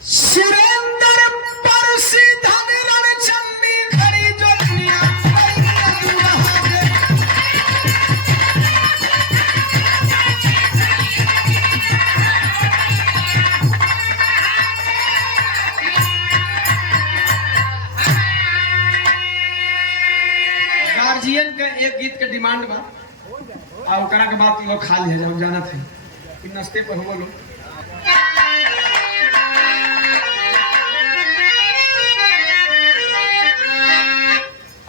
सुरेंद्र परसी धन रणचंडी खड़ी जो दुनिया गार्जियन का एक गीत के डिमांड बा और ओकरा के बाद लोग खा लिया जब जाना थे कि नाश्ते पर हो लोग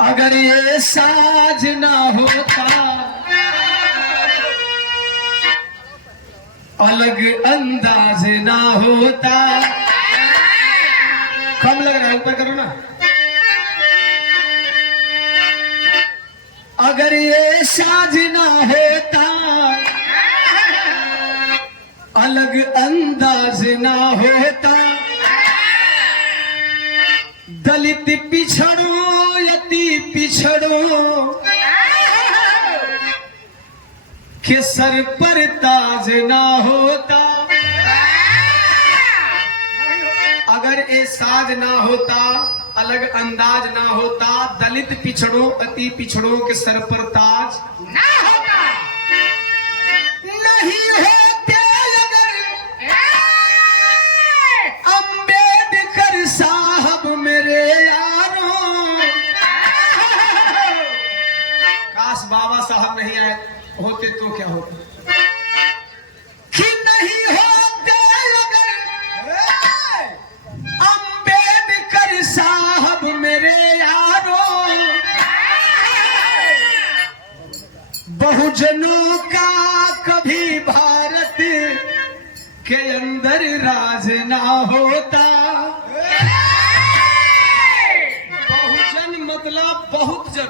अगर ये साज ना होता अलग अंदाज ना होता। कम लग रहा है ऊपर करो ना। अगर ये साज ना होता अलग अंदाज ना होता। दलित पिछड़ो यति पिछड़ो के सर पर ताज ना होता। अगर ये साज ना होता अलग अंदाज ना होता। दलित पिछड़ो अति पिछड़ो के सर पर ताज ना होता। नहीं होते अगर अम्बेडकर साहब मेरे यारों। काश बाबा साहब नहीं आए होते तो क्या होता। कि नहीं होते अगर अम्बेडकर साहब मेरे यारों। बहुजनों का कभी भारत के अंदर राज ना होता। बहुजन मतलब बहुत जन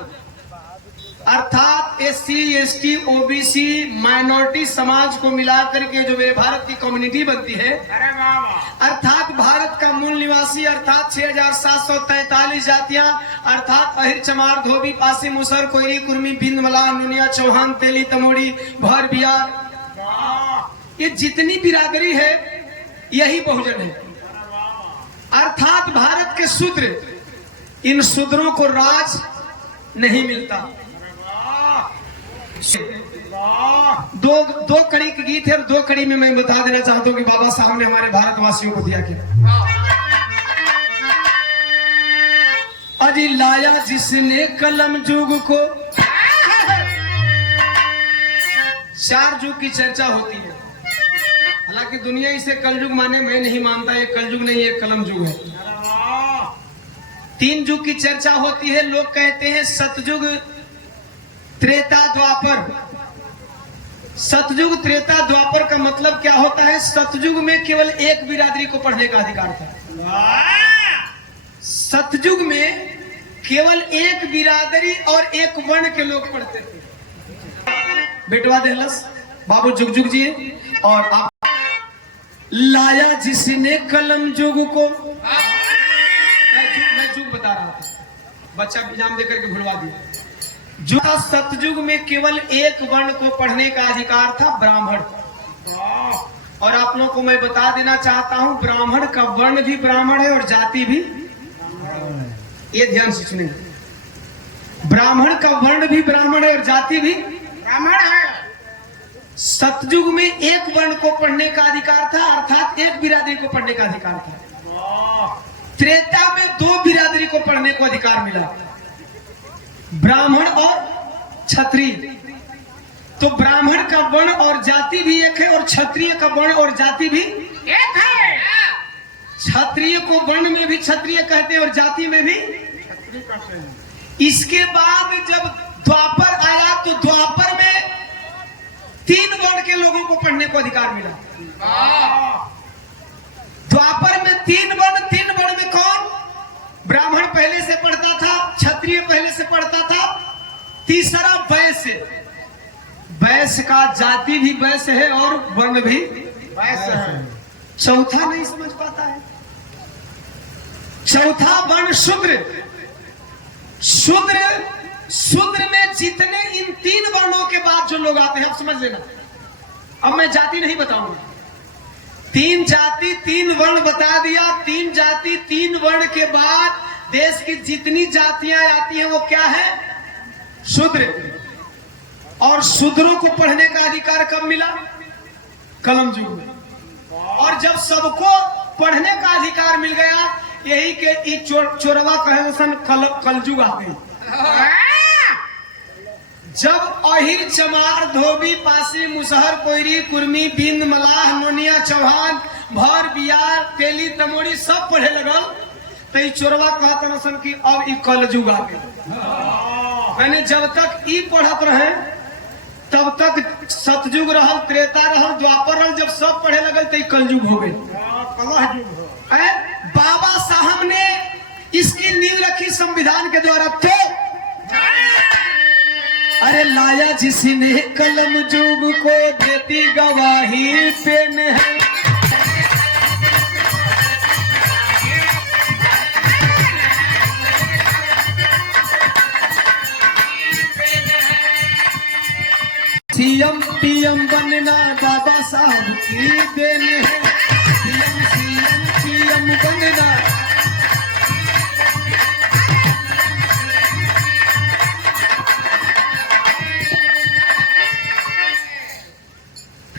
अर्थात एससी एसटी ओबीसी माइनॉरिटी समाज को मिलाकर के जो मेरे भारत की कम्युनिटी बनती है। अर्थात भारत का मूल निवासी अर्थात 6743 जातियां अर्थात अहिर चमार धोबी पासी मुसर कोयरी कुर्मी बिंद मलाह नुनिया चौहान तेली तमोड़ी भर बिहार ये जितनी बिरादरी है यही बहुजन है। अर्थात भारत के शूद्र इन शूद्रों को राज नहीं मिलता। दो कड़ी के गीत है और दो कड़ी में मैं बता देना चाहता हूं कि बाबा साहब ने हमारे भारतवासियों को दिया क्या। अजी लाया जिसने कलम युग को। चार युग की चर्चा होती है हालांकि दुनिया इसे कलयुग माने मैं नहीं मानता। ये कलयुग नहीं है कलम युग है। तीन युग की चर्चा होती है। लोग कहते हैं सतयुग त्रेता द्वापर। सतयुग त्रेता द्वापर का मतलब क्या होता है। सतयुग में केवल एक बिरादरी को पढ़ने का अधिकार था। सतयुग में केवल एक बिरादरी और एक वर्ण के लोग पढ़ते थे। बेटवा देहलस बाबू जुग जुग जी और आप लाया जिसने कलम युग को। मैं जुग बता रहा था बच्चा एग्जाम देकर के भुलवा दिया। जो सतयुग में केवल एक वर्ण को पढ़ने का अधिकार था ब्राह्मण। और आप लोगों को मैं बता देना चाहता हूं ब्राह्मण का वर्ण भी ब्राह्मण है और जाति भी। ये ध्यान से सुनिए ब्राह्मण का वर्ण भी ब्राह्मण है और जाति भी ब्राह्मण है। सतयुग में एक वर्ण को पढ़ने का अधिकार था अर्थात एक बिरादरी को पढ़ने का अधिकार था। त्रेता में दो बिरादरी को पढ़ने को अधिकार मिला ब्राह्मण और क्षत्रिय। तो ब्राह्मण का वर्ण और जाति भी एक है और क्षत्रिय का वर्ण और जाति भी एक है। क्षत्रिय को वर्ण में भी क्षत्रिय कहते हैं और जाति में भी क्षत्रिय कहते हैं। इसके बाद जब द्वापर आया तो द्वापर में तीन वर्ण के लोगों को पढ़ने को अधिकार मिला। द्वापर में तीन वर्ण में कौन। ब्राह्मण पहले से पढ़ता था क्षत्रिय पहले से पढ़ता था। तीसरा वैश्य। वैश्य का जाति भी वैश्य है और वर्ण भी वैश्य है। चौथा नहीं समझ पाता है। चौथा वर्ण शूद्र। शूद्र में जितने इन तीन वर्णों के बाद जो लोग आते हैं आप समझ लेना। अब मैं जाति नहीं बताऊंगा। तीन जाति तीन वर्ण बता दिया। तीन जाति तीन वर्ण के बाद देश की जितनी जातियां आती हैं वो क्या है? शूद्र। और शूद्रों को पढ़ने का अधिकार कब मिला? कलम युग में। और जब सबको पढ़ने का अधिकार मिल गया, यही के चोरवा कहे सन कलयुग आ गई। जब अहिर चमार धोबी पासी मुसहर कोयरी कुर्मी बिंद मलाह नोनिया चौहान भर बियार तेली तमोरी सब पढ़े लगल, तो चोरवा कहते सन कि अब ई कलयुग आ गई। मैंने जब तक ई पढ़त रहे तब तक सतयुग रहल, त्रेता रहल, द्वापर रहल। जब सब पढ़े लगल तो कलयुग हो गई। बाबा साहब ने इसकी नींव रखी संविधान के द्वारा। तो अरे लाया जिसने कलम युग को देती गवाही पेन है। सीएम पीएम बनना बाबा साहब की देन है। सीएम पीएम बनना।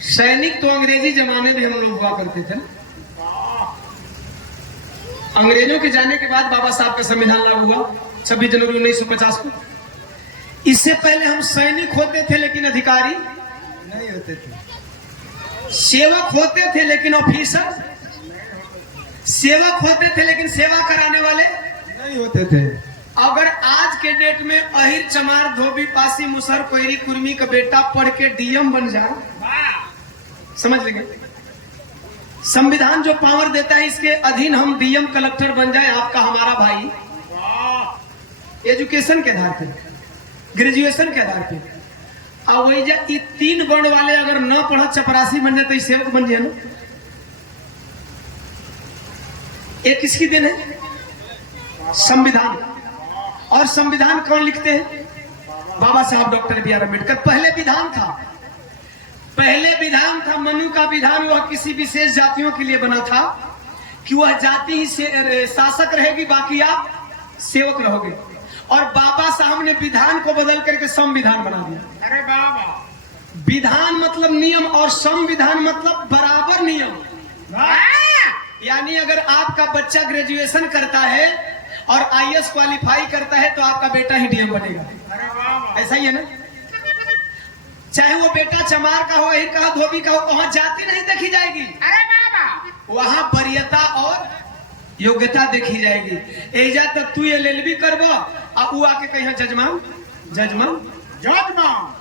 सैनिक तो अंग्रेजी जमाने में हम लोग हुआ करते थे। अंग्रेजों के जाने के बाद बाबा साहब का संविधान लागू हुआ 26 जनवरी 1950 को। इससे पहले हम सैनिक होते थे लेकिन अधिकारी नहीं होते थे। सेवक होते थे लेकिन ऑफिसर, सेवक होते थे लेकिन सेवा कराने वाले नहीं होते थे। अगर आज के डेट में अहिर चमार धोबी पासी मुसहर कोयरी कुर्मी का बेटा पढ़ के डीएम बन जाए, समझ लेंगे। संविधान जो पावर देता है इसके अधीन हम डीएम कलेक्टर बन जाए, आपका हमारा भाई, एजुकेशन के आधार पर, ग्रेजुएशन के आधार पे। अब वही जा तीन वर्ण वाले अगर न पढ़ चपरासी बन जाए तो सेवक बन जाए ना। एक किसकी देन है? संविधान। और संविधान कौन लिखते हैं? बाबा साहब डॉक्टर बी आर अम्बेडकर। पहले विधान था, पहले विधान था मनु का विधान। वह किसी विशेष जातियों के लिए बना था कि वह जाति ही शासक रहेगी, बाकी आप सेवक रहोगे। और बाबा साहब ने विधान को बदल करके संविधान बना दिया। अरे बाबा, विधान मतलब नियम और संविधान मतलब बराबर नियम। यानी अगर आपका बच्चा ग्रेजुएशन करता है और आईएएस क्वालिफाई करता है तो आपका बेटा ही डीएम बनेगा। ऐसा ही है ना। चाहे वो बेटा चमार का हो, अहिर का हो, धोबी का हो, वहां जाति नहीं देखी जाएगी। अरे बाबा, वहां वरीयता और योग्यता देखी जाएगी। एजा तक तू एलएलबी करबो, अब वो आके कहीं जजमान जजमान जजमान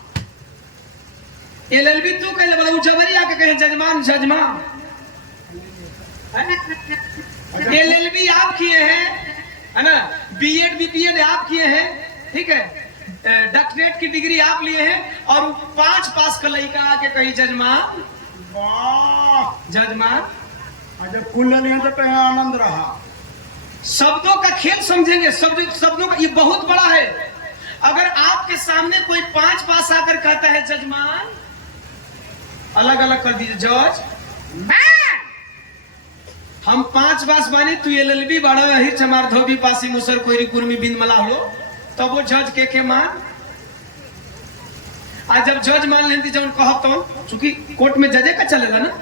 एलएलबी तू कह ले, जबरी आके कहीं जजमान जजमान। एलएलबी आप किए हैं, है ना, बीएड बीपीएड आप किए हैं, ठीक है, डॉक्टरेट की डिग्री आप लिए हैं, और 5 पास का लड़का आके कहीं जजमान जजमान। जब कुल नहीं तो आनंद रहा। शब्दों का खेल समझेंगे, शब्दों का ये बहुत बड़ा है। अगर आपके सामने कोई 5 पास आकर कहता है जजमान, अलग अलग कर दीजिए, जज हम 5 पास बानी, तू एलएलबी बाड़ा, अहिर चमार धोबी पासी मुसहर कोयरी कुर्मी बिंद मला हो, तब वो जज के मान। आज जब जज मान लेती जब कहब तो, चूंकि कोर्ट में जजे का चलेगा ना,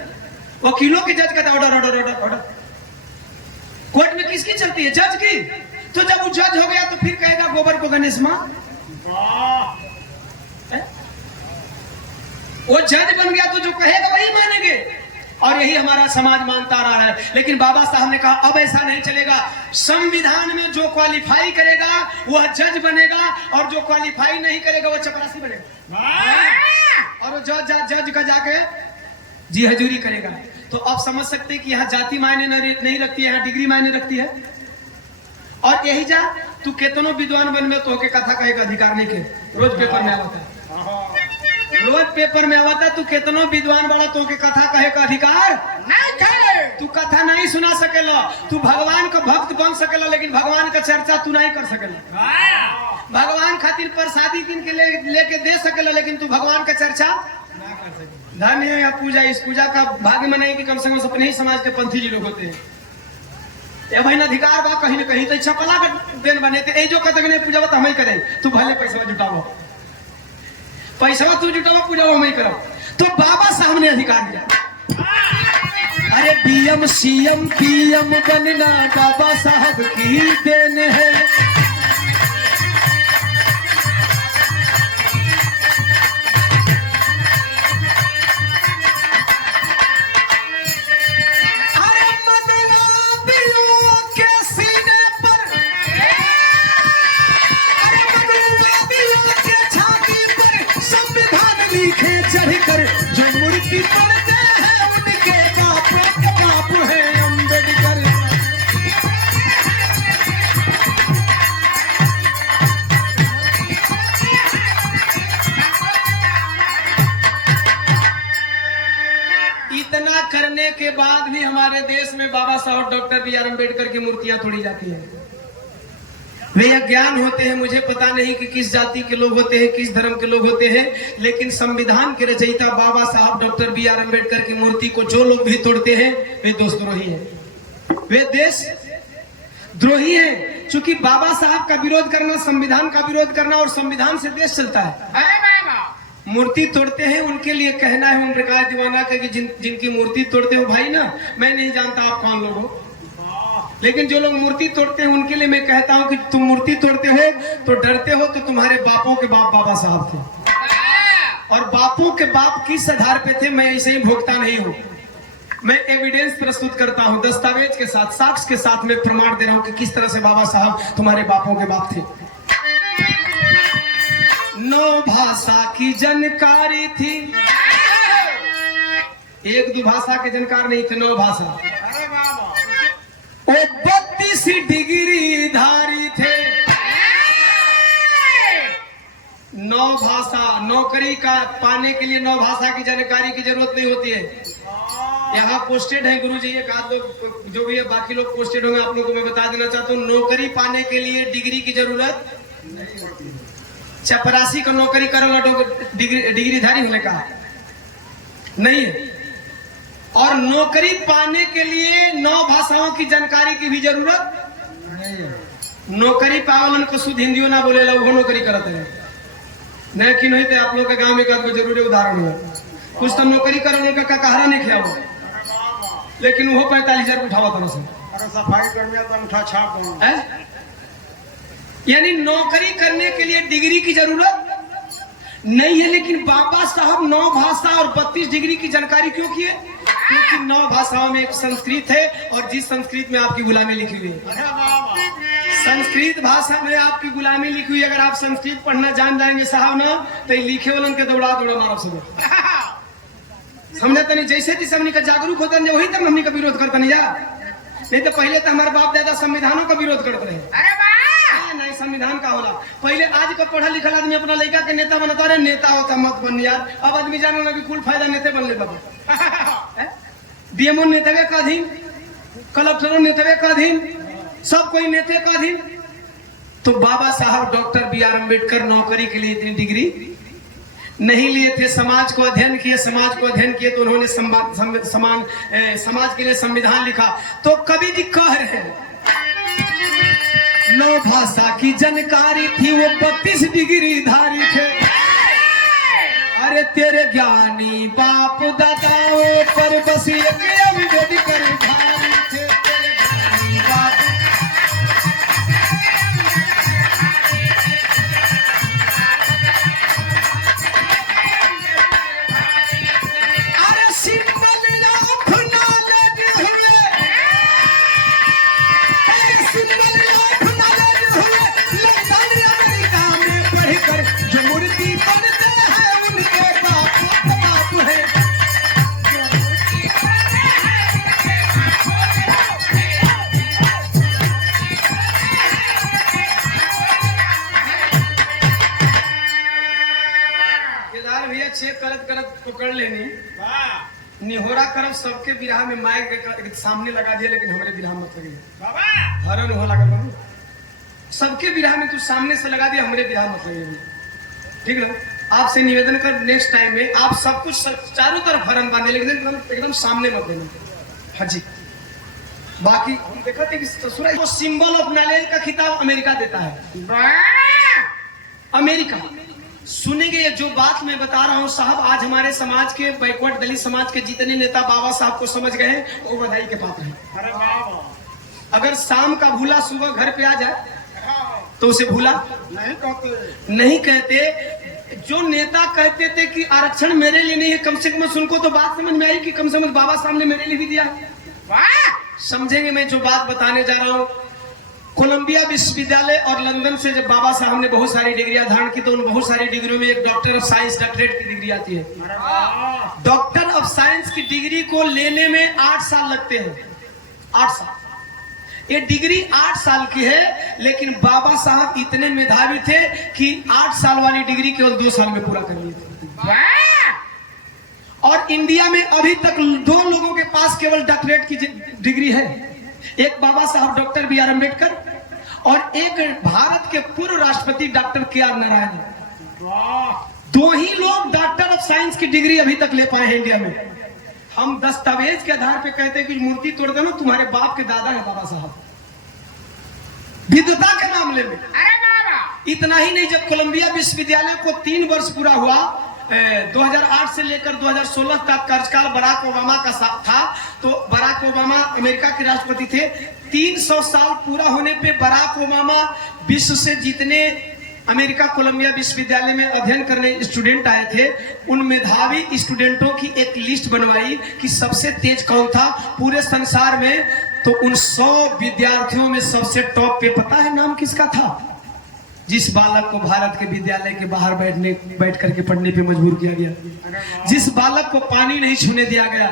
वकीलों की जज कहता order order order order. Court में किसकी चलती है? जज की। तो जब वो जज हो गया तो फिर कहेगा गोबर को गणेश मान। वो जज बन गया तो जो कहेगा वही मानेंगे। और यही हमारा समाज मानता रहा है। लेकिन बाबा साहब ने कहा अब ऐसा नहीं चलेगा। संविधान में जो क्वालिफाई करेगा वह जज बनेगा, और जो क्वालिफाई नहीं करेगा वह चपरासी बनेगा। और वो जज का जाके जी हजूरी करेगा। तो अब समझ सकते हैं कि यहाँ जाति मायने नहीं रखती है, यहाँ डिग्री मायने रखती है। और यही जा तू केतनो विद्वान बन में तो के कथा कहे का अधिकार नहीं के। रोज पेपर में आवता है, रोज पेपर में आवता है, तू केतनो विद्वान बड़ा तो के कथा कहे का अधिकार नहीं थे। तू कथा नहीं सुना सकेला, तू भगवान का भक्त बन सकेला, लेकिन भगवान का चर्चा तू नहीं कर सकेला। भगवान खातिर प्रसादी किन के लेके दे सकेला, लेकिन तू भगवान का चर्चा धन्य है यह पूजा। इस पूजा का भाग्य मनाई कि कम से कम अपने ही समाज के पंथी जी लोग होते हैं। ये भाई अधिकार बा कहीं न कहीं तो छपला का देन बने थे। जो कहते हैं पूजा तो हम ही करें, तू भले पैसा जुटाओ, पैसा तू जुटाओ, पूजा हम ही करो। तो बाबा साहब ने अधिकार दिया। अरे बीएम सीएम पीएम बनना बाबा साहब की देन है। चढ़कर जो मूर्ति बनते हैं उनके बाप है अम्बेडकर। इतना करने के बाद भी हमारे देश में बाबा साहब डॉक्टर बी आर अम्बेडकर की मूर्तियां तोड़ी जाती है। वे अज्ञान होते हैं, मुझे पता नहीं कि किस जाति के लोग होते हैं, किस धर्म के लोग होते हैं, लेकिन संविधान के रचयिता बाबा साहब डॉक्टर बी आर अम्बेडकर की मूर्ति को जो लोग भी तोड़ते हैं वे देशद्रोही हैं, वे देश द्रोही हैं। चूंकि बाबा साहब का विरोध करना संविधान का विरोध करना, और संविधान से देश चलता है। मूर्ति तोड़ते हैं उनके लिए कहना है ओम प्रकाश दीवाना का कि जिनकी मूर्ति तोड़ते हो भाई ना, मैं नहीं जानता आप कौन लोग हो, लेकिन जो लोग मूर्ति तोड़ते हैं उनके लिए मैं कहता हूं कि तुम मूर्ति तोड़ते हो तो डरते हो तो तुम्हारे बापों के बाप बाबा साहब थे, और बापों के बाप किस आधार पे थे मैं ऐसे ही भोगता नहीं हूं। मैं एविडेंस प्रस्तुत करता हूं, दस्तावेज के साथ, साक्ष्य के साथ मैं प्रमाण दे रहा हूं कि किस तरह से बाबा साहब तुम्हारे बापों के बाप थे। 9 भाषा की जानकारी थी, एक दो भाषा के जानकार नहीं थे, 9 भाषा। वो 32 डिग्री धारी थे। 9 भाषा, नौकरी का पाने के लिए 9 भाषा की जानकारी की जरूरत नहीं होती है। यहाँ पोस्टेड है गुरुजी, एक आध लोग जो भी है, बाकी लोग पोस्टेड होंगे। आप लोगों को मैं बता देना चाहता हूँ, नौकरी पाने के लिए डिग्री की जरूरत चपरासी का नौकरी करो डिग्री धारी होने का नहीं है, और नौकरी पाने के लिए 9 भाषाओं की जानकारी की भी जरूरत नहीं है। नौकरी पावन को शुद्ध हिंदी ना बोले लो, वो नौकरी करते हैं नहीं कि नहीं। तो आप लोग के गांव में का जरूरी उदाहरण है, कुछ तो नौकरी करो उनका ककहरा नहीं खिया हो, लेकिन वो 45,000 उठावा तरह से सफाई कर्मियों का अंगूठा छाप दो। यानी नौकरी करने के लिए डिग्री की जरूरत नहीं है। लेकिन बाबा साहब 9 भाषा और 32 डिग्री की जानकारी क्यों किए? क्योंकि 9 भाषाओं में एक संस्कृत है, और जिस संस्कृत में आपकी गुलामी लिखी हुई है, संस्कृत भाषा में आपकी गुलामी लिखी हुई। अगर आप संस्कृत पढ़ना जान जाएंगे साहब ना, तो लिखे वालन के दौड़ा मारो सब समझे तो नहीं। जैसे जिस हमने का जागरूक होता है वही तक हमने का विरोध करता नहीं जा, नहीं तो पहले तो हमारे बाप दादा संविधानों का विरोध करते रहे। नहीं, संविधान का होला पहले। आज का पढ़ा लिखा आदमी अपना लड़का के नेता बनता रहे, नेता होता मत बन यार। अब आदमी जानो ना कि कुल फायदा नेता बनले बाबा। डीएमओ नेतवे का अधीन, कलेक्टरों नेतवे का अधीन, सब कोई नेते का अधीन। तो बाबा साहब डॉक्टर बी आर अम्बेडकर नौकरी के लिए इतनी डिग्री नहीं लिए थे, समाज को अध्ययन किए। समाज को अध्ययन किए तो उन्होंने समाज के लिए संविधान लिखा। तो कवि जी कह रहे हैं 9 भाषा की जानकारी थी, वो 32 डिग्री धारी थे। अरे तेरे ज्ञानी बाप दादाओं पर बस एक अम्बेडकर भारी थे। तेरे ज्ञानी बाप चेक करत करत पकड़ लेनी, निहोरा करब सबके बिरहा में माइक सामने लगा दिया, लेकिन हमारे बिरहा मत लगे हरण हो लगा। सबके बिरहा में तू सामने से लगा दिया, हमारे बिरहा मत लगे। ठीक है। आपसे निवेदन कर नेक्स्ट टाइम में आप सब कुछ चारों तरफ हरन बांधे, लेकिन एकदम सामने मत देना। हाँ जी। बाकी देखा थे कि ससुराल को सिंबल ऑफ नॉलेज का खिताब अमेरिका देता है। अमेरिका सुनेंगे ये जो बात मैं बता रहा हूं साहब, आज हमारे समाज के बैकवर्ड दलित समाज के जितने नेता बाबा साहब को समझ गए हैं वो बधाई के पात्र हैं। अरे बाबा अगर शाम का भूला सुबह घर पे आ जाए तो उसे भूला नहीं कहते। जो नेता कहते थे कि आरक्षण मेरे लिए नहीं है, कम से कम उनको तो बात समझ में आई कि कम से कम बाबा साहब ने मेरे लिए भी दिया है। समझेंगे मैं जो बात बताने जा रहा हूं। कोलंबिया विश्वविद्यालय और लंदन से जब बाबा साहब ने बहुत सारी डिग्रियां धारण की तो उन बहुत सारी डिग्रियों में एक डॉक्टर ऑफ साइंस डॉक्टरेट की डिग्री आती है। डॉक्टर ऑफ साइंस की डिग्री को लेने में 8 साल लगते हैं। 8 साल ये डिग्री 8 साल की है, लेकिन बाबा साहब इतने मेधावी थे कि 8 साल वाली डिग्री केवल 2 साल में पूरा कर लिए थे। और इंडिया में अभी तक 2 लोगों के पास केवल डॉक्टरेट की डिग्री है, एक बाबा साहब डॉक्टर बी आर अम्बेडकर और एक भारत के पूर्व राष्ट्रपति डॉक्टर के आर नारायण। 2 ही लोग डॉक्टर ऑफ साइंस की डिग्री अभी तक ले पाए हैं इंडिया में। हम दस्तावेज के आधार पे कहते हैं कि मूर्ति तोड़ देना, तुम्हारे बाप के दादा है बाबा साहब, विद्वता के मामले में। इतना ही नहीं, जब कोलंबिया विश्वविद्यालय को 3 वर्ष पूरा हुआ, 2008 से लेकर 2016 तक कार्यकाल बराक ओबामा का था, तो बराक ओबामा अमेरिका के राष्ट्रपति थे। 300 साल पूरा होने पे बराक ओबामा विश्व से जितने अमेरिका कोलंबिया विश्वविद्यालय में अध्ययन करने स्टूडेंट आए थे, उन मेधावी स्टूडेंटों की एक लिस्ट बनवाई कि सबसे तेज कौन था पूरे संसार में। तो उन 100 विद्यार्थियों में सबसे टॉप पे पता है नाम किसका था? जिस बालक को भारत के विद्यालय के बाहर बैठ करके पढ़ने पे मजबूर किया गया, जिस बालक को पानी नहीं छूने दिया गया,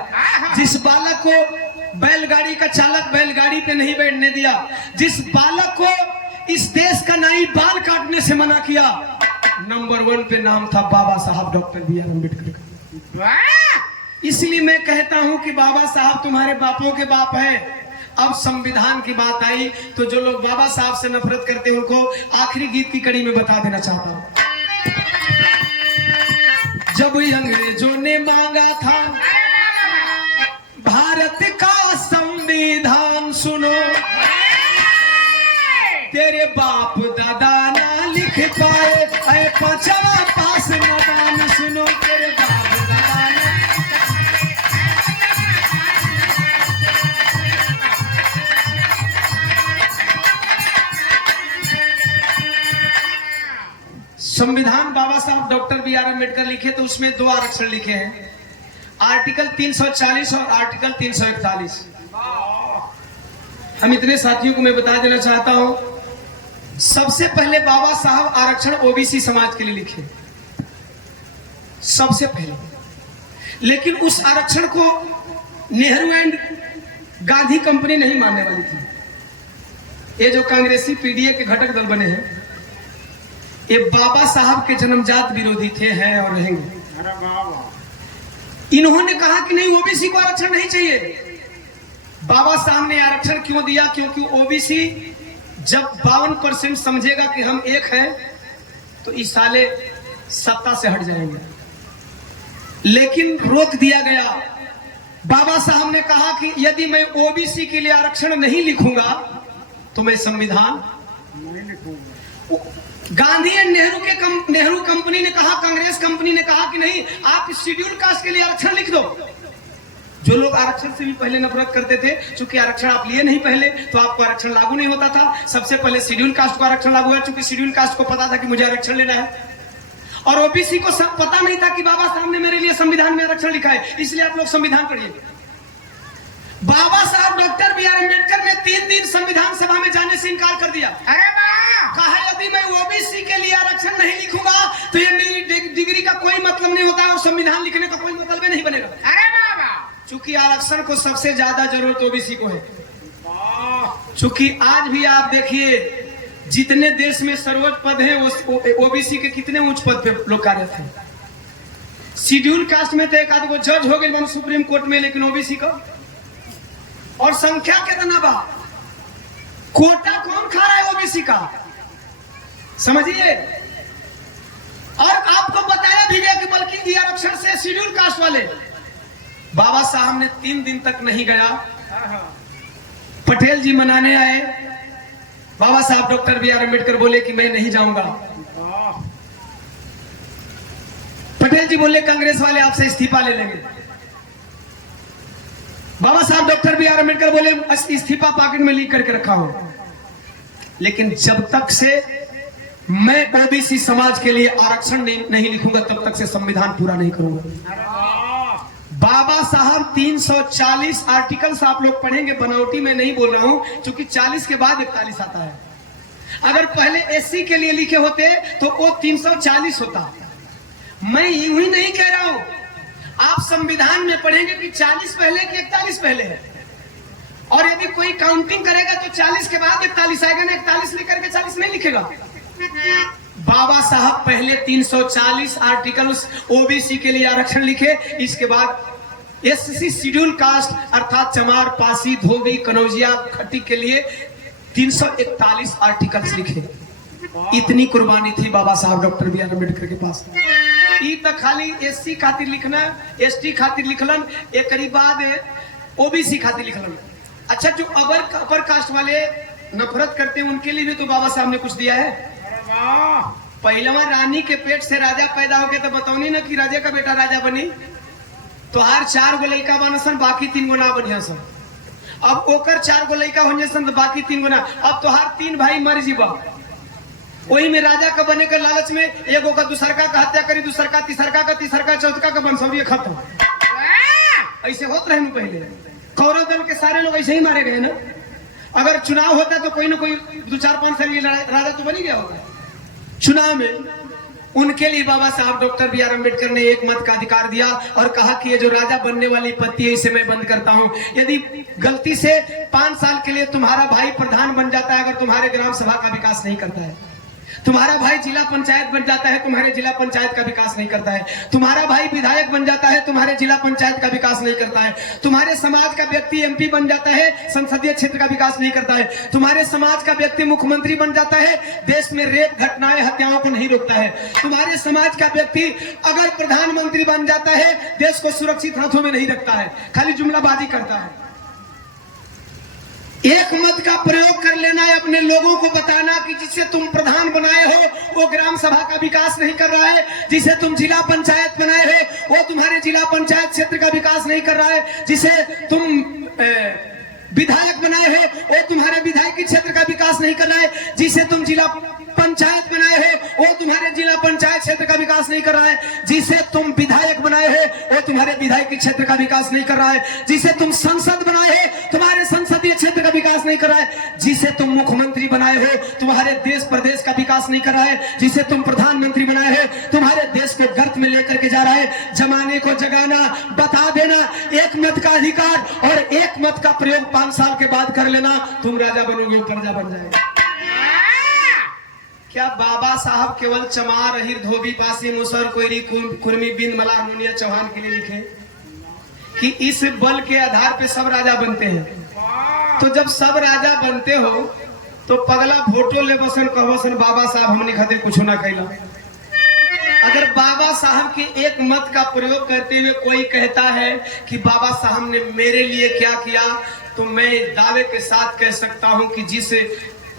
जिस बालक को बैलगाड़ी का चालक बैलगाड़ी पे नहीं बैठने दिया, जिस बालक को इस देश का नाई बाल काटने से मना किया, नंबर 1 पे नाम था बाबा साहब डॉक्टर बी आर अम्बेडकर का। इसलिए मैं कहता हूं कि बाबा साहब तुम्हारे बापों के बाप हैं। अब संविधान की बात आई तो जो लोग बाबा साहब से नफरत करते हैं उनको आखिरी गीत की कड़ी में बता देना चाहता हूं। जब अंग्रेजों ने मांगा था भारत का संविधान, सुनो तेरे बाप दादा ना लिख पाए, ऐ 5वां पास मैदान, सुनो तेरे बाप दादा ना। संविधान बाबा साहब डॉक्टर बी आर अम्बेडकर लिखे तो उसमें 2 आरक्षण लिखे हैं, आर्टिकल 340 और आर्टिकल 341। हम इतने साथियों को मैं बता देना चाहता हूं, सबसे पहले बाबा साहब आरक्षण ओबीसी समाज के लिए लिखे, सबसे पहले। लेकिन उस आरक्षण को नेहरू एंड गांधी कंपनी नहीं मानने वाली थी। ये जो कांग्रेसी पीडीए के घटक दल बने हैं, ये बाबा साहब के जन्मजात विरोधी थे, हैं और रहेंगे। इन्होंने कहा कि नहीं, ओबीसी को आरक्षण नहीं चाहिए। बाबा साहब ने आरक्षण क्यों दिया? क्योंकि ओबीसी जब 52% समझेगा कि हम एक हैं तो इस साले सत्ता से हट जाएंगे, लेकिन रोक दिया गया। बाबा साहब ने कहा कि यदि मैं ओबीसी के लिए आरक्षण नहीं लिखूंगा तो मैं संविधान नहीं लिखूंगा। गांधी एंड नेहरू कंपनी ने कहा, कांग्रेस कंपनी ने कहा कि नहीं, आप शेड्यूल कास्ट के लिए आरक्षण लिख दो। जो लोग आरक्षण से भी पहले नफरत करते थे, चूंकि आरक्षण आप लिए नहीं पहले तो आपको आरक्षण लागू नहीं होता था। सबसे पहले शेड्यूल कास्ट को आरक्षण लागू है, चूंकि शेड्यूल कास्ट को पता था कि मुझे आरक्षण लेना है, और ओबीसी को सब पता नहीं था कि बाबा साहब ने मेरे लिए संविधान में आरक्षण लिखा है। इसलिए आप लोग संविधान पढ़िए। बाबा साहब डॉक्टर बी आर अम्बेडकर ने 3 दिन संविधान सभा में जाने से इनकार कर दिया। कहा यदि मैं ओबीसी के लिए आरक्षण नहीं लिखूंगा तो ये मेरी डिग्री का कोई मतलब नहीं होता और संविधान लिखने का कोई मतलब नहीं बनेगा। अरे बाबा, चूंकि आरक्षण को सबसे ज्यादा जरूरत ओबीसी को है। चूंकि आज भी आप देखिए जितने देश में सर्वोच्च पद है ओबीसी के कितने उच्च पद पे लोग कार्यरत हैं। शेड्यूल कास्ट में तो एक आध वो जज हो गए सुप्रीम कोर्ट में, लेकिन ओबीसी का और संख्या कितना बा, कोटा कौन खा रहा है ओबीसी का? समझिए, और आपको बताया भी गया कि बल्कि ये आरक्षण से शेड्यूल कास्ट वाले बाबा साहब ने 3 दिन तक नहीं गया। पटेल जी मनाने आए, बाबा साहब डॉक्टर बी आर अम्बेडकर बोले कि मैं नहीं जाऊंगा। पटेल जी बोले कांग्रेस वाले आपसे इस्तीफा ले लेंगे। बाबा साहब डॉक्टर बी आर अम्बेडकर बोले इस्तीफा पॉकेट में लीक करके रखा हूं, लेकिन जब तक से मैं ओबीसी समाज के लिए आरक्षण नहीं लिखूंगा तब तक से संविधान पूरा नहीं करूंगा। बाबा साहब 340 आर्टिकल्स आप लोग पढ़ेंगे, बनावटी में नहीं बोल रहा हूं, क्योंकि 40 के बाद 41 आता है। अगर पहले एससी के लिए लिखे होते तो वो 340 होता। मैं यूं ही नहीं कह रहा हूं, आप संविधान में पढ़ेंगे कि 40 पहले कि 41 पहले है, और यदि कोई काउंटिंग करेगा तो 40 के बाद 41 आएगा ना, 41 लेकर के 40 नहीं लिखेगा। बाबा साहब पहले 340 आर्टिकल्स ओबीसी के लिए आरक्षण लिखे, इसके बाद एससी शेड्यूल कास्ट अर्थात चमार, पासी, धोबी, कनौजिया, खट्टी के लिए 341 आर्टिकल्स लिखे। इतनी कुर्बानी थी बाबा साहब डॉक्टर बी आर अम्बेडकर के पास। ई तो खाली एससी खातिर लिखना, एसटी खातिर लिखलन, एक बाद ओबीसी खातिर लिखलन। अच्छा, जो अपर कास्ट वाले नफरत करते हैं उनके लिए भी तो बाबा साहब ने कुछ दिया है। पहलवा रानी के पेट से राजा पैदा हो गए तो बताओनी ना कि राजा का बेटा राजा बनी, तो हर 4 गो लड़का बन सन, बाकी 3 गो ना बनिया सन। अब ओकर 4 गो लड़का हो सन तो बाकी 3 गो ना। अब तो हर 3 भाई मर जीवा, वही में राजा का बने के लालच में एगो का दूसरका का हत्या करी, दूसरका तीसरका का, तीसरका चौथका का बंसौरी खत्म। ऐसे होते रहे पहले, कौरव दल के सारे लोग ऐसे ही मारे गए ना। अगर चुनाव होता तो कोई ना कोई 2-4-5 साल राजा तो बनी गया होगा। चुनाव में उनके लिए बाबा साहब डॉक्टर बी आर अम्बेडकर ने एक मत का अधिकार दिया और कहा कि ये जो राजा बनने वाली पत्ती है इसे मैं बंद करता हूं। यदि गलती से 5 साल के लिए तुम्हारा भाई प्रधान बन जाता है, अगर तुम्हारे ग्राम सभा का विकास नहीं करता है, तुम्हारा भाई जिला पंचायत बन जाता है, तुम्हारे जिला पंचायत का विकास नहीं करता है, तुम्हारा भाई विधायक बन जाता है, तुम्हारे जिला पंचायत का विकास नहीं करता है, तुम्हारे समाज का व्यक्ति एमपी बन जाता है, संसदीय क्षेत्र का विकास नहीं करता है, तुम्हारे समाज का व्यक्ति मुख्यमंत्री बन जाता है, देश में रेप घटनाएं हत्याओं को नहीं रोकता है, तुम्हारे समाज का व्यक्ति अगर प्रधानमंत्री बन जाता है देश को सुरक्षित हाथों में नहीं रखता है, खाली जुमलाबाजी करता है। एक मत का प्रयोग कर लेना है, अपने लोगों को बताना कि जिसे तुम प्रधान बनाए हो वो ग्राम सभा का विकास नहीं कर रहा है, जिसे तुम जिला पंचायत बनाए हो वो तुम्हारे जिला पंचायत क्षेत्र का विकास नहीं कर रहा है, जिसे तुम विधायक बनाए हैं वो तुम्हारे विधायकी क्षेत्र का विकास नहीं कर रहा है, जिसे तुम जिला पंचायत बनाए हैं वो तुम्हारे जिला पंचायत क्षेत्र का विकास नहीं कर रहा है, जिसे तुम विधायक बनाए हैं वो तुम्हारे विधायकी क्षेत्र का विकास नहीं कर रहा है, जिसे तुम संसद बनाए हैं तुम्हारे संसदीय क्षेत्र का विकास नहीं कर रहा है, जिसे तुम मुख्यमंत्री बनाए हो तुम्हारे देश प्रदेश का विकास नहीं कर रहा है, जिसे तुम प्रधानमंत्री बनाए हैं तुम्हारे देश को गर्त में लेकर के जा रहा है। जमाने को जगाना, बता देना, एक मत का अधिकार और एक मत का प्रयोग 5 साल के बाद कर लेना, तुम राजा बनोगे, प्रजा बन जाएगा। क्या बाबा साहब केवल चमार, अहिर, धोबी, पासी, मुसर, कोयरी, कुर्मी, बिंद, मलाह, नूनिया, चौहान के लिए लिखे कि इस बल के आधार पे सब राजा बनते हैं? तो जब सब राजा बनते हो तो पगला वोटो ले बसन कहबसन बाबा साहब हमने खातिर कुछ ना कैला। अगर बाबा साहब के एक मत का प्रयोग करते हुए कोई कहता है कि बाबा साहब ने मेरे लिए क्या किया, तो मैं दावे के साथ कह सकता हूं कि जिस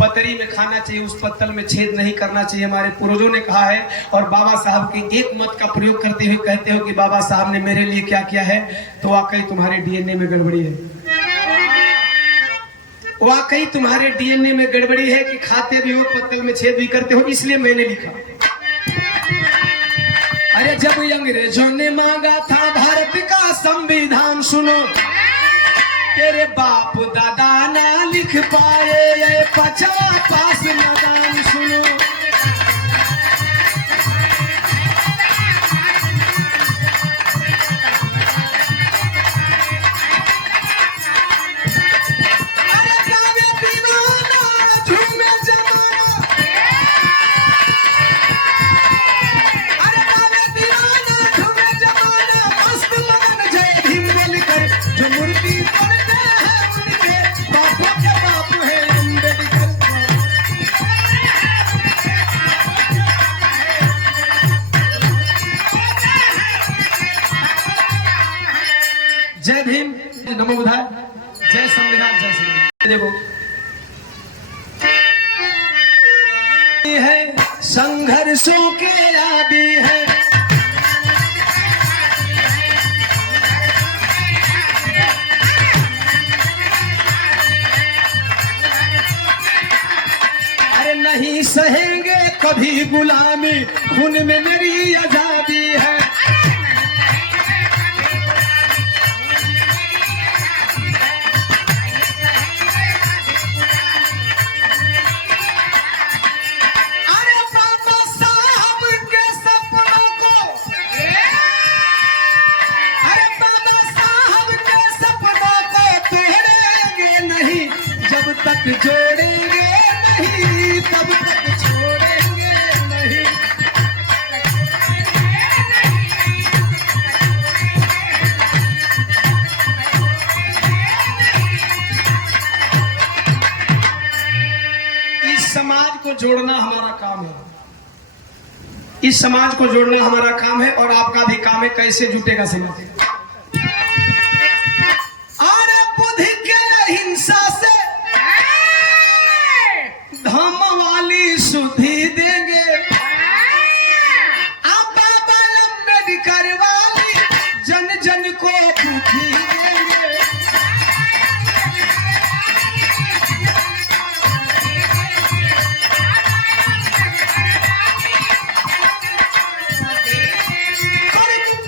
पतरी में खाना चाहिए उस पत्तल में छेद नहीं करना चाहिए, हमारे पूर्वजों ने कहा है। और बाबा साहब के एक मत का प्रयोग करते हुए कहते हो कि बाबा साहब ने मेरे लिए क्या किया है, तो वाकई तुम्हारे डीएनए में गड़बड़ी है, वाकई तुम्हारे डीएनए में गड़बड़ी है कि खाते भी हो, पत्तल में छेद भी करते हो, इसलिए मैंने लिखा। अरे जब अंग्रेजों ने मांगा था भारत का संविधान, सुनो तेरे बाप दादा ना लिख पाए, ये 50 पास मैदान, सुनो नमो बुधाय। जय संविधान, जय संविधान। देखो है संघर्षों के आदि है, अरे नहीं सहेंगे कभी गुलामी, खून में मेरी आजादी है। तक जोड़ेंगे नहीं, तब तक छोड़ेंगे नहीं। इस समाज को जोड़ना हमारा काम है, इस समाज को जोड़ना हमारा काम है और आपका भी काम है। कैसे जुटेगा समाज? और बुद्धि के हिंसा से धर्म वाली सुधि देंगे, आप बाबा अम्बेडकर वाली जन जन को दुखी देंगे।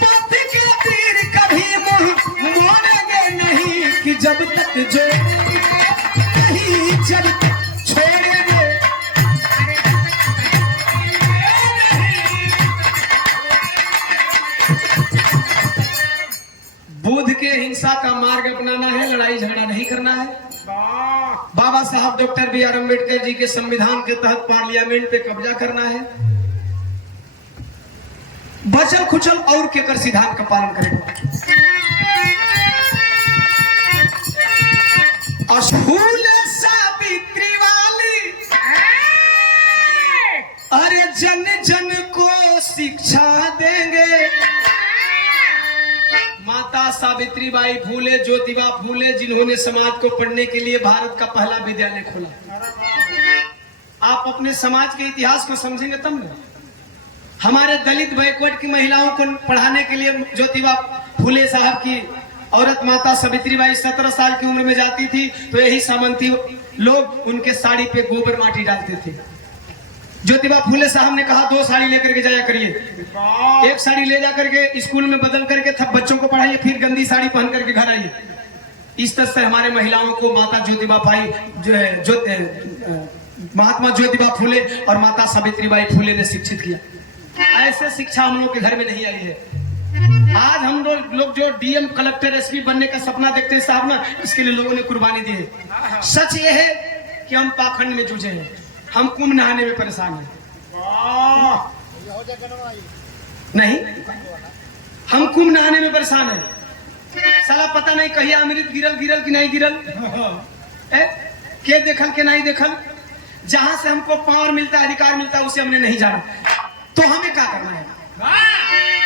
पथ के तीर कभी मुंह मोड़ेंगे नहीं, कि जब तक जोड़ेंगे नहीं, जब तक छोड़ेंगे। बुद्ध के हिंसा का मार्ग अपनाना है, लड़ाई झगड़ा नहीं करना है। बाबा साहब doctor B are Ambedkar ji के संविधान के तहत पार्लियामेंट पे कब्जा करना है। बचल खुचल और केकर सिद्धांत का पालन करेगा। फूल सावित्री वाली अरे जन जन को शिक्षा देंगे। माता सावित्रीबाई फूले, ज्योतिबा फूले, जिन्होंने समाज को पढ़ने के लिए भारत का पहला विद्यालय खोला। आप अपने समाज के इतिहास को समझेंगे तब ना। हमारे दलित बैकवर्ड की महिलाओं को पढ़ाने के लिए ज्योतिबा फूले साहब की औरत माता सावित्रीबाई 17 साल की उम्र में जाती थी तो यही सामंती लोग उनके साड़ी पे गोबर माटी डालते थे। ज्योतिबा फूले साहब ने कहा 2 साड़ी लेकर के जाया करिए, एक साड़ी ले जा करके स्कूल में बदल करके तब बच्चों को पढ़ाइए, फिर गंदी साड़ी पहन करके घर आइए। इस तरह से हमारे महिलाओं को माता ज्योतिबा बाई जो है महात्मा ज्योतिबा फूले और माता सावित्रीबाई फूले ने शिक्षित किया। ऐसे शिक्षा हम लोग के घर में नहीं आई है। आज हम लोग जो डीएम कलेक्टर एसपी बनने का सपना देखते हैं साहब ना, इसके लिए लोगों ने कुर्बानी दी है। सच ये है कि हम पाखंड में जूझे हैं, हम कुंभ नहाने में परेशान हैं। नहीं, हम कुंभ नहाने में परेशान हैं। साला पता नहीं कहीं अमृत गिरल गिरल कि नहीं गिरल, के देखल के नहीं देखल। जहां से हमको पावर मिलता है, अधिकार मिलता है, उसे हमने नहीं जाना। तो हमें क्या करना है?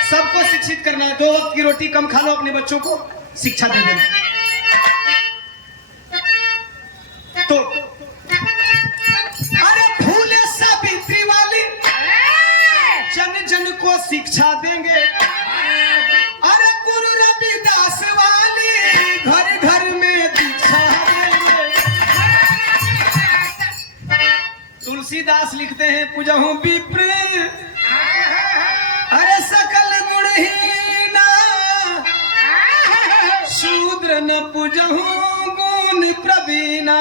सबको शिक्षित करना है। 2 वक्त की रोटी कम खा लो, अपने बच्चों को शिक्षा दे देना। तो अरे फूले सावित्री वाली जन जन को शिक्षा देंगे। अरे गुरु रविदास वाली घर घर में दीक्षा देंगे। तुलसीदास लिखते हैं पूजहु विप्र अरे सकल गुणहीना, शूद्र न पूजहु गुण प्रवीणा।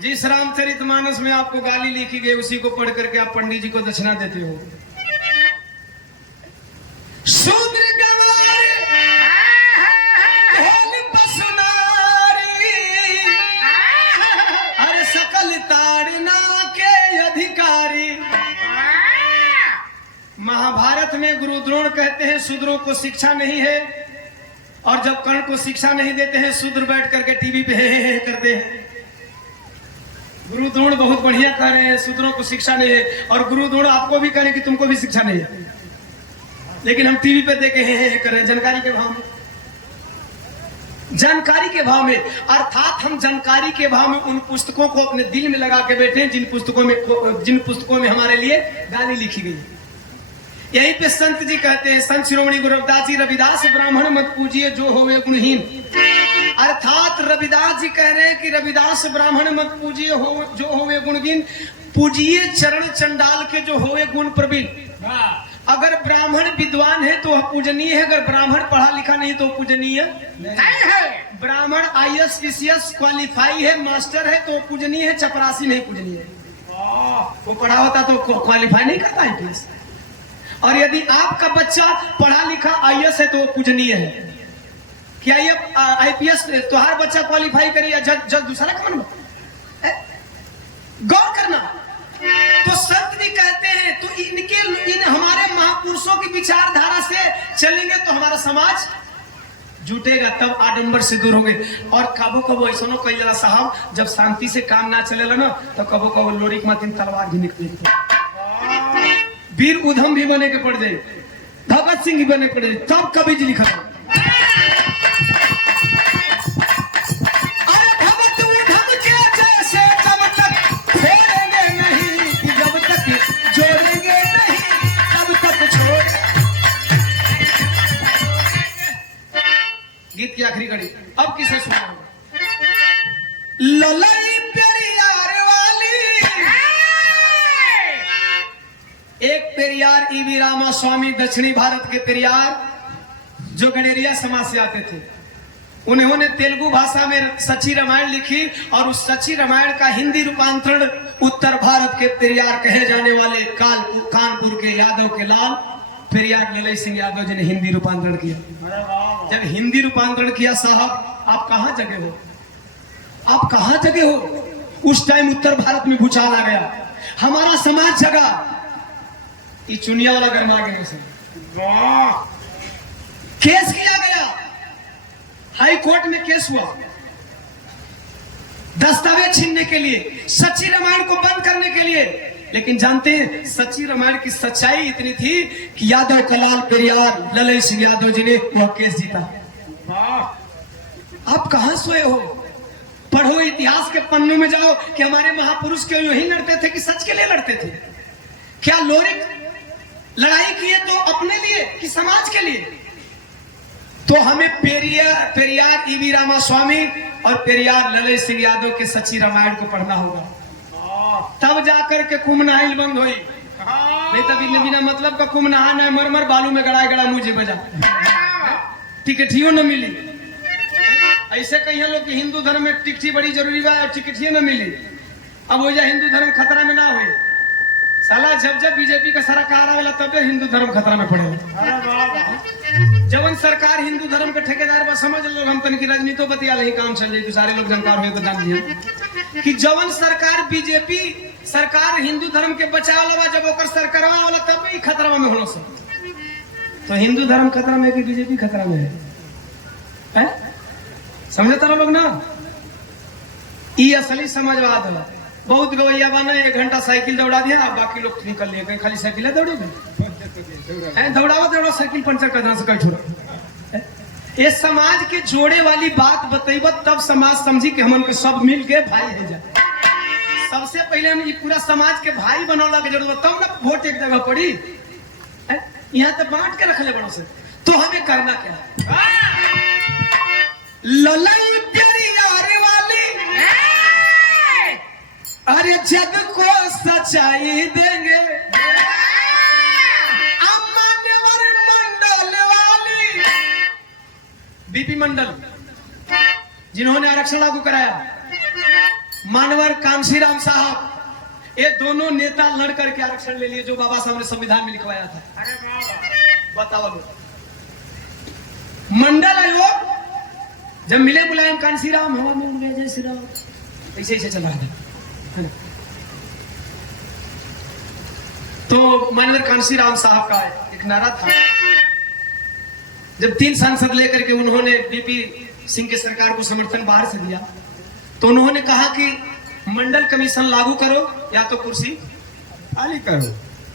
जिस रामचरितमानस में आपको गाली लिखी गई उसी को पढ़ करके आप पंडित जी को दक्षिणा देते हो। शूद्र गंवार भोल पशु नारी, अरे सकल ताड़ना के अधिकारी। महाभारत में गुरु द्रोण कहते हैं शूद्रों को शिक्षा नहीं है, और जब कर्ण को शिक्षा नहीं देते हैं शूद्र बैठ करके टीवी पे हे करते हैं। गुरु द्रोण बहुत बढ़िया कह रहे हैं शूद्रों को शिक्षा नहीं है, और गुरु द्रोण आपको भी कह रहे हैं कि तुमको भी शिक्षा नहीं है, लेकिन हम टीवी पे देखे हे कर रहे हैं जानकारी के भाव में। जानकारी के भाव में, अर्थात हम जानकारी के भाव में उन पुस्तकों को अपने दिल में लगा के बैठे हैं जिन पुस्तकों में हमारे लिए गाली लिखी गई। यहीं पे संत जी कहते हैं, संत शिरोमणि गुरु रविदास जी, रविदास ब्राह्मण मत पूजिए जो होवे गुणहीन। अर्थात रविदास जी कह रहे हैं कि रविदास ब्राह्मण मत पूजिए जो होवे गुणहीन, पूजिए चरण चंडाल के जो होवे गुण प्रवीण। अगर ब्राह्मण विद्वान है तो वह पूजनीय है, अगर ब्राह्मण पढ़ा लिखा नहीं तो पूजनीय नहीं है। ब्राह्मण IAS PCS क्वालिफाई है, मास्टर है तो पूजनीय है, चपरासी नहीं पूजनीय है। वो पढ़ा होता तो क्वालिफाई नहीं करता IPS। और यदि आपका बच्चा पढ़ा लिखा IAS है तो पूजनीय है। क्या ये IPS तुम्हारा बच्चा क्वालिफाई करे या जज दूसरा का मन? गौर करना। तो संत जी कहते हैं तो इन हमारे महापुरुषों की विचारधारा से चलेंगे तो हमारा समाज जुटेगा, तब आडंबर से दूर होंगे। और कबो कबो ऐसा कई जरा साहब, जब शांति से काम ना चलेगा ना तो कबो कबो लोरी के माथिन तलवार भी निकलेगी। वीर उधम भी बने के पड़ जाए, भगत सिंह भी बने पड़ जाए, तब कभी जी लिखा। गीत की आखिरी कड़ी अब किसे सुना होगा? ललाई पेरियार वाली, एक पेरियार ईवी रामा स्वामी, दक्षिणी भारत के पेरियार जो गडेरिया समाज से आते थे, उन्होंने तेलुगु भाषा में सच्ची रामायण लिखी और उस सच्ची रामायण का हिंदी रूपांतरण उत्तर भारत के पेरियार कहे जाने वाले कानपुर के यादव के लाल पेरियार ललई सिंह यादव जी ने हिंदी रूपांतरण किया। जब हिंदी रूपांतरण किया साहब, आप कहां जगह हो? आप कहां जगह हो? उस टाइम उत्तर भारत में भूचाल आ गया, हमारा समाज जगा। ये चुनिया वाला गर्मा गया से केस किया गया, हाई कोर्ट में केस हुआ दस्तावेज छीनने के लिए, सच्ची रामायण को बंद करने के लिए। लेकिन जानते हैं सच्ची रामायण की सच्चाई इतनी थी कि यादव कलाल पेरियार ललई सिंह यादव जी ने वह केस जीता। आप कहां सोए हो? पढ़ो, इतिहास के पन्नों में जाओ कि हमारे महापुरुष क्यों यूं ही लड़ते थे कि सच के लिए लड़ते थे। क्या लोरिक लड़ाई किए तो अपने लिए कि समाज के लिए? तो हमें पेरियार ईवी रामा स्वामी और पेरियार ललई सिंह यादव के सच्ची रामायण को पढ़ना होगा, तब जाकर के कुंभ नहाइल बंद होई। नहीं तो बिना मतलब का कुंभ नहाना है, मरमर बालू में गड़ा मुझे बजा, टिकटियों न मिली। ऐसे कहीं लोग कि हिंदू धर्म में टिकटी बड़ी जरूरी बा, टिकटियों न मिली। अब हो जा हिंदू धर्म खतरा में ना हुई साला, जब बीजेपी का सरकार आवेला तब हिंदू धर्म खतरा में पड़ेगा। जवन सरकार हिंदू धर्म के ठेकेदार बा, समझ लो हम तन की राजनीति बतिया नहीं काम चल जाए, सारे लोग जानकार हुए तो जान दिया कि जवन सरकार बीजेपी सरकार हिंदू धर्म के बचाव वाला, जब ओकर सरकारवा वाला तब भी खतरा में होलो सब। तो हिंदू धर्म खतरा में है कि बीजेपी खतरा में है? समझता लोग ना? ये असली समझवाद है। बहुत गवैया बना 1 घंटा साइकिल दौड़ा दिया, बाकी लोग निकल लिए, खाली साइकिल दौड़ेगा, दौड़ा साइकिल पंचर कर देना कहीं छोड़ा। ये समाज के जोड़े वाली बात बतेब तब समाज समझी कि हम सब मिल के भाई है जा। सबसे पहले हम पूरा समाज के भाई बनौला के जरूरत, तब ना वोट एक जगह पड़ी। यहाँ तो बांट के रख ले बड़ों से। तो हमें करना क्या? ललई पेरियार वाली, अरे जग को सच्चाई देंगे, मान्यवर मंडल वाली, बीपी मंडल जिन्होंने आरक्षण लागू कराया, मानवर कांशीराम साहब, ये दोनों नेता लड़ करके आरक्षण ले लिए जो बाबा साहब ने संविधान में लिखवाया था। बताओ मंडल आयोग जब मिले मुलायम कांशीराम, हवा में उड़ जय श्री राम, ऐसे चला है ना। तो मानवर कांशीराम साहब का एक नारा था, जब 3 सांसद लेकर के उन्होंने बीपी सिंह के सरकार को समर्थन बाहर से दिया, तो उन्होंने कहा कि मंडल कमीशन लागू करो या तो कुर्सी खाली करो।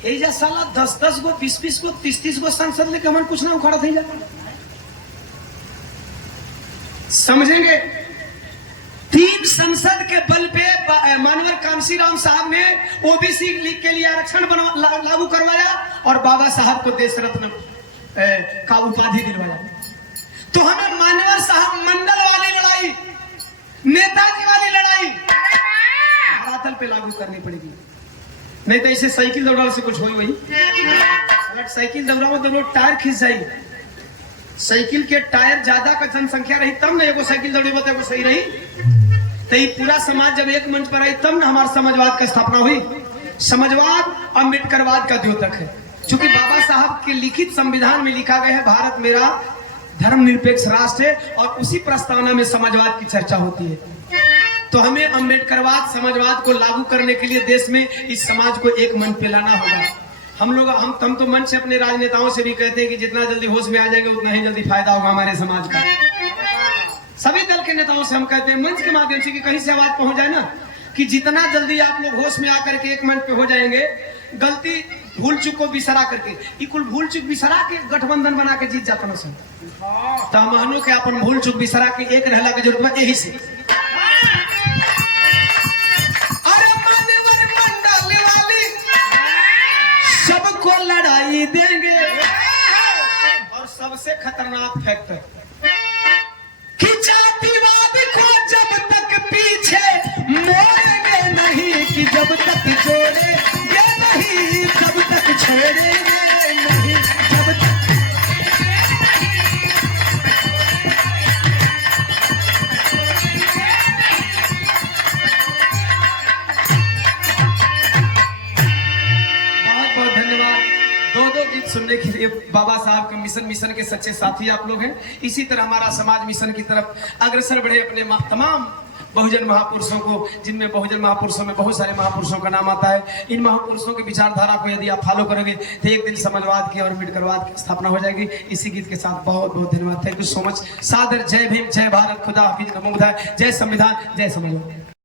एजा साला 10-10 गो 20-20 गो 30-30 गो सांसद लेके हमारे कुछ ना उखाड़ा थे जा। समझेंगे। 3 संसद के बल पे मानवर कामसी राम साहब ने ओबीसी के लिए आरक्षण लागू करवाया और बाबा साहब को देश रत्न का उपाधि दिलवाया। तो हमें मानवर साहब मंडल वाली लड़ाई, नेताजी वाली लड़ाई धरातल पे लागू करनी पड़ेगी। नहीं तो ऐसे साइकिल दौड़ाने से कुछ होई वही। अगर साइकिल दौड़ाओ तो टायर खिंच जाई। साइकिल के टायर ज्यादा का जनसंख्या रही तब ना एगो साइकिल दौड़ेबो तो एगो सही रही। तो ये पूरा समाज जब एक मंच पर आई तब ना हमारे समाजवाद की स्थापना हुई। समाजवाद अम्बेडकरवाद का द्योतक है। चूंकि बाबा साहब के लिखित संविधान में लिखा गया है भारत मेरा धर्मनिरपेक्ष राष्ट्र है और उसी प्रस्तावना में समाजवाद की चर्चा होती है। तो हमें अम्बेडकरवाद समाजवाद को लागू करने के लिए देश में इस समाज को एक मंच पे लाना होगा। हम तो मंच से अपने राजनेताओं से भी कहते हैं कि जितना जल्दी होश में आ जाएंगे उतना ही जल्दी फायदा होगा हमारे समाज का। सभी दल के नेताओं से हम कहते हैं मंच के माध्यम से कि कहीं से आवाज पहुंच जाए ना कि जितना जल्दी आप लोग होश में आकर के एक मंच पे हो जाएंगे, गलती भूल चूक को बिसरा करके कुल भूल चूक बिसरा के गठबंधन बना के जीत जाता ना सब। तो हमनो के अपन भूल चूक बिसरा के एक रहला की जरूरत है यही से। सबको लड़ाई देंगे और सबसे खतरनाक फैक्टर कि जातिवाद को जब तक पीछे मोड़ेंगे नहीं, कि जब तक जोड़ेंगे नहीं, जब तक छोड़ेंगे नहीं, जब तक सुनने के लिए। बाबा साहब का मिशन के सच्चे साथी आप लोग हैं। इसी तरह हमारा समाज मिशन की तरफ अग्रसर बढ़े अपने तमाम बहुजन महापुरुषों को, जिनमें बहुजन महापुरुषों में बहुत सारे महापुरुषों का नाम आता है। इन महापुरुषों की विचारधारा को यदि आप फॉलो करोगे तो एक दिन समाजवाद की और अम्बेडकरवाद की स्थापना हो जाएगी। इसी गीत के साथ बहुत बहुत धन्यवाद। Thank you so much. सादर जय भीम, जय भारत, खुदा हाफिज, नमो बुद्धाय, जय संविधान, जय समाजवाद।